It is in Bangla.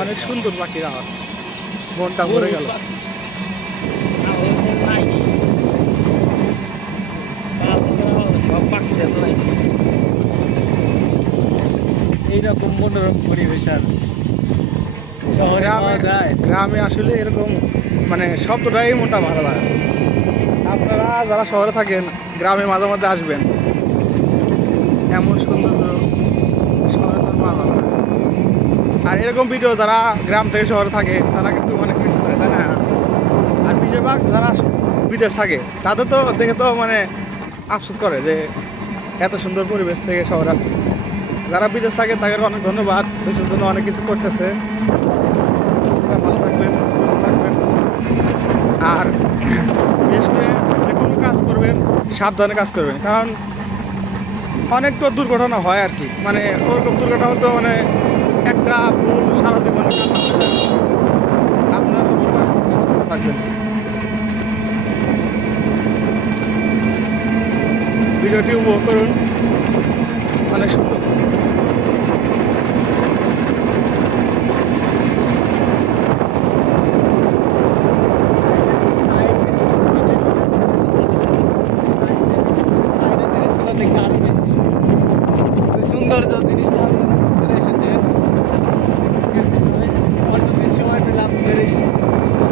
অনেক সুন্দর পাখির আওয়াজ। মনটা ভরে গেল। সব পাখিদের এইরকম মনোরম পরিবেশ আর শহরে যায়। গ্রামে আসলে এরকম মানে শব্দটাই মনটা ভালো লাগে। আপনারা যারা শহরে থাকেন গ্রামে মাঝে মাঝে আসবেন। এমন সৌন্দর্য আর এরকম ভিডিও যারা গ্রাম থেকে শহরে থাকে, তারা কিন্তু অনেক মিস করে, তাই না? আর বেশিরভাগ যারা বিদেশ থাকে, তাদের তো দেখে তো মানে আফসোস করে যে এত সুন্দর পরিবেশ থেকে শহর আছে যারা বিদেশ থাকে, তাদের অনেক ধন্যবাদ, দেশের জন্য অনেক কিছু করতেছে। ভালো থাকবেন, সুস্থ থাকবেন। আর বিশেষ করে যে কোনো কাজ করবেন, সাবধানে কাজ করবেন, কারণ অনেক তো দুর্ঘটনা হয় আর কি। মানে ওরকম দুর্ঘটনা হতো মানে একটা ভুল সারা জীবন। আপনারা থাকবেন। ভিডিওটি উপভোগ করুন। অনেক সুন্দর। সৌন্দর্য জিনিসটা বুঝতে এসেছে। অন্য দিন সময় পেলে আপনাদের এই সুন্দর জিনিসটা